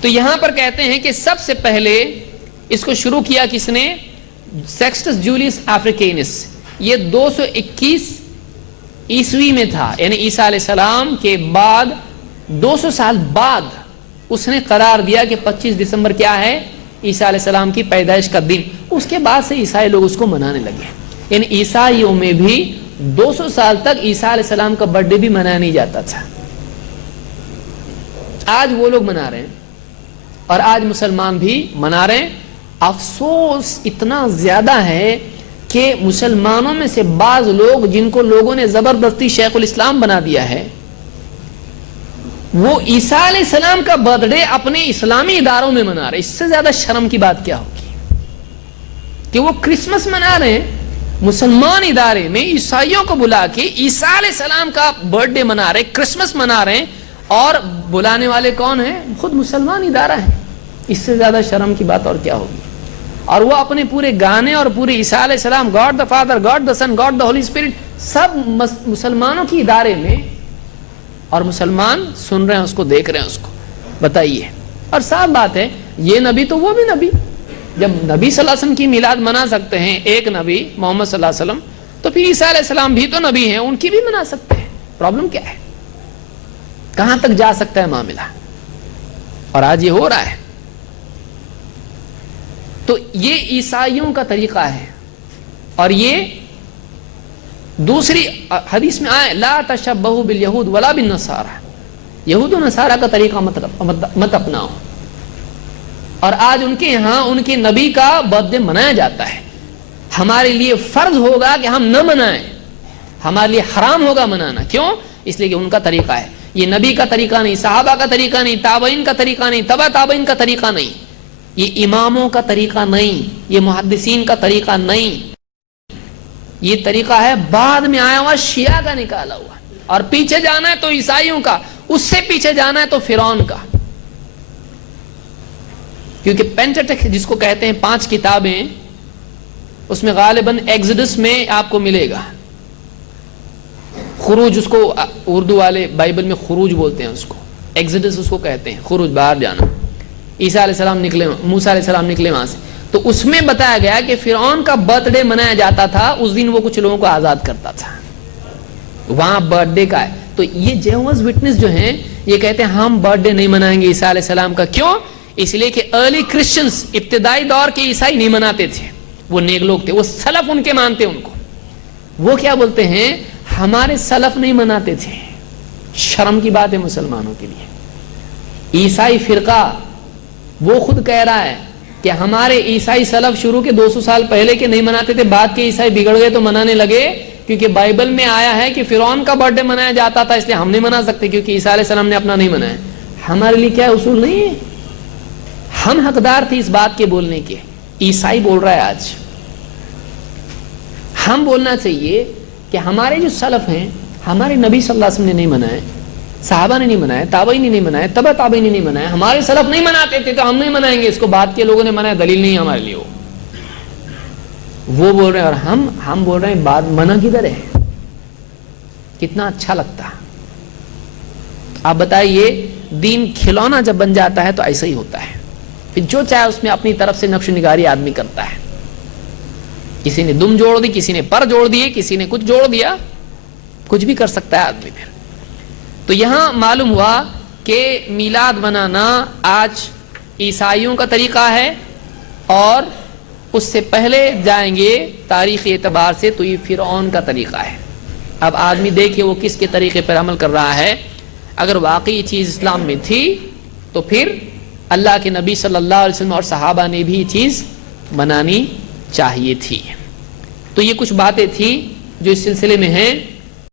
تو یہاں پر کہتے ہیں کہ سب سے پہلے اس کو شروع کیا کس نے؟ سیکسٹس جولیس افریکینس. یہ 221 عیسوی میں تھا، یعنی عیسیٰ علیہ السلام کے بعد 200 سال بعد اس نے قرار دیا کہ 25 دسمبر کیا ہے؟ عیسیٰ علیہ السلام کی پیدائش کا دن. اس کے بعد سے عیسائی لوگ اس کو منانے لگے. یعنی عیسائیوں میں بھی 200 سال تک عیسیٰ علیہ السلام کا برتھ ڈے بھی منایا نہیں جاتا تھا. آج وہ لوگ منا رہے ہیں اور آج مسلمان بھی منا رہے ہیں. افسوس اتنا زیادہ ہے کہ مسلمانوں میں سے بعض لوگ جن کو لوگوں نے زبردستی شیخ الاسلام بنا دیا ہے، وہ عیسیٰ علیہ السلام کا برتھ ڈے اپنے اسلامی اداروں میں منا رہے. اس سے زیادہ شرم کی بات کیا ہوگی کہ وہ کرسمس منا رہے ہیں مسلمان ادارے میں، عیسائیوں کو بلا کے عیسیٰ علیہ السلام کا برتھ ڈے منا رہے، کرسمس منا رہے ہیں، اور بلانے والے کون ہیں؟ خود مسلمان ادارہ ہیں. اس سے زیادہ شرم کی بات اور کیا ہوگی؟ اور وہ اپنے پورے گانے اور پورے عیسیٰ علیہ السلام، God the Father, God the Son, God the Holy Spirit, سب مسلمانوں کی ادارے میں، اور مسلمان سن رہے ہیں اس کو، دیکھ رہے ہیں اس کو. بتائیے. اور صاف بات ہے یہ نبی تو وہ بھی نبی. جب نبی صلی اللہ علیہ وسلم کی میلاد منا سکتے ہیں ایک نبی محمد صلی اللہ علیہ وسلم، تو پھر عیسیٰ علیہ السلام بھی تو نبی ہیں، ان کی بھی منا سکتے ہیں. پرابلم کیا ہے؟ کہاں تک جا سکتا ہے معاملہ؟ اور آج یہ ہو رہا ہے. تو یہ عیسائیوں کا طریقہ ہے. اور یہ دوسری حدیث میں آئے لا تشبہوا بالیہود ولا بالنصارى، یہود و نصارہ کا طریقہ مت اپناؤ. اور آج ان کے یہاں ان کے نبی کا برتھ ڈے منایا جاتا ہے. ہمارے لیے فرض ہوگا کہ ہم نہ منائیں، ہمارے لیے حرام ہوگا منانا. کیوں؟ اس لیے کہ ان کا طریقہ ہے. یہ نبی کا طریقہ نہیں، صحابہ کا طریقہ نہیں، تابعین کا طریقہ نہیں، تبع تابعین کا طریقہ نہیں، یہ اماموں کا طریقہ نہیں، یہ محدثین کا طریقہ نہیں. یہ طریقہ ہے بعد میں آیا ہوا شیعہ کا نکالا ہوا. اور پیچھے جانا ہے تو عیسائیوں کا، اس سے پیچھے جانا ہے تو فرعون کا. کیونکہ پینٹیٹک جس کو کہتے ہیں 5 کتابیں، اس میں غالباً ایگزڈس میں آپ کو ملے گا. خروج اس کو اردو والے بائبل میں خروج بولتے ہیں، اس کو ایگزڈس اس کو کہتے ہیں، خروج باہر جانا. عیسیٰ علیہ السلام نکلے، موسیٰ علیہ السلام نکلے وہاں سے. تو اس میں بتایا گیا کہ فرعون کا برتھ ڈے منایا جاتا تھا. اس دن وہ کچھ لوگوں کو آزاد کرتا تھا، وہاں برتھ ڈے کا ہے. تو یہ جیہوز وٹنس جو ہیں یہ کہتے ہیں ہم برتھ ڈے نہیں منائیں گے عیسیٰ علیہ السلام کا. کیوں؟ اس لیے کہ ارلی کرسچنز، ابتدائی دور کے عیسائی نہیں مناتے تھے. وہ نیک لوگ تھے، وہ سلف ان کے مانتے ان کو. وہ کیا بولتے ہیں؟ ہمارے سلف نہیں مناتے تھے. شرم کی بات ہے مسلمانوں کے لیے. عیسائی فرقہ وہ خود کہہ رہا ہے کہ ہمارے عیسائی سلف شروع کے 200 سال پہلے کے نہیں مناتے تھے، بعد کے عیسائی بگڑ گئے تو منانے لگے، کیونکہ بائبل میں آیا ہے کہ فرعون کا برتھ ڈے منایا جاتا تھا، اس لیے ہم نہیں منا سکتے کیونکہ عیسیٰ علیہ السلام نے اپنا نہیں منایا. ہمارے لیے کیا اصول نہیں ہے؟ ہم حقدار تھے اس بات کے بولنے کے. عیسائی بول رہا ہے آج. ہم بولنا چاہیے کہ ہمارے جو سلف ہیں، ہمارے نبی صلی اللہ علیہ وسلم نے نہیں منائے، صحابہ نے نہیں منائے، تابعین نے نہیں منائے، تبع تابعین نے نہیں منائے، ہمارے سلف نہیں مناتے تھے تو ہم نہیں منائیں گے اس کو. بعد کے لوگوں نے منایا، دلیل نہیں ہمارے لیے. وہ بول رہے ہیں اور ہم بول رہے ہیں بات منع کدھر ہے؟ کتنا اچھا لگتا. آپ بتائیے دین کھلونا جب بن جاتا ہے تو ایسا ہی ہوتا ہے. پھر جو چاہے اس میں اپنی طرف سے نقش و نگاری آدمی کرتا ہے. کسی نے دم جوڑ دی، کسی نے پر جوڑ دیے، کسی نے کچھ جوڑ دیا، کچھ بھی کر سکتا ہے آدمی. پھر تو یہاں معلوم ہوا کہ میلاد منانا آج عیسائیوں کا طریقہ ہے، اور اس سے پہلے جائیں گے تاریخی اعتبار سے تو یہ فرعون کا طریقہ ہے. اب آدمی دیکھے وہ کس کے طریقے پر عمل کر رہا ہے. اگر واقعی یہ چیز اسلام میں تھی تو پھر اللہ کے نبی صلی اللہ علیہ وسلم اور صحابہ نے بھی یہ چیز منانی چاہیے تھی. تو یہ کچھ باتیں تھیں جو اس سلسلے میں ہیں.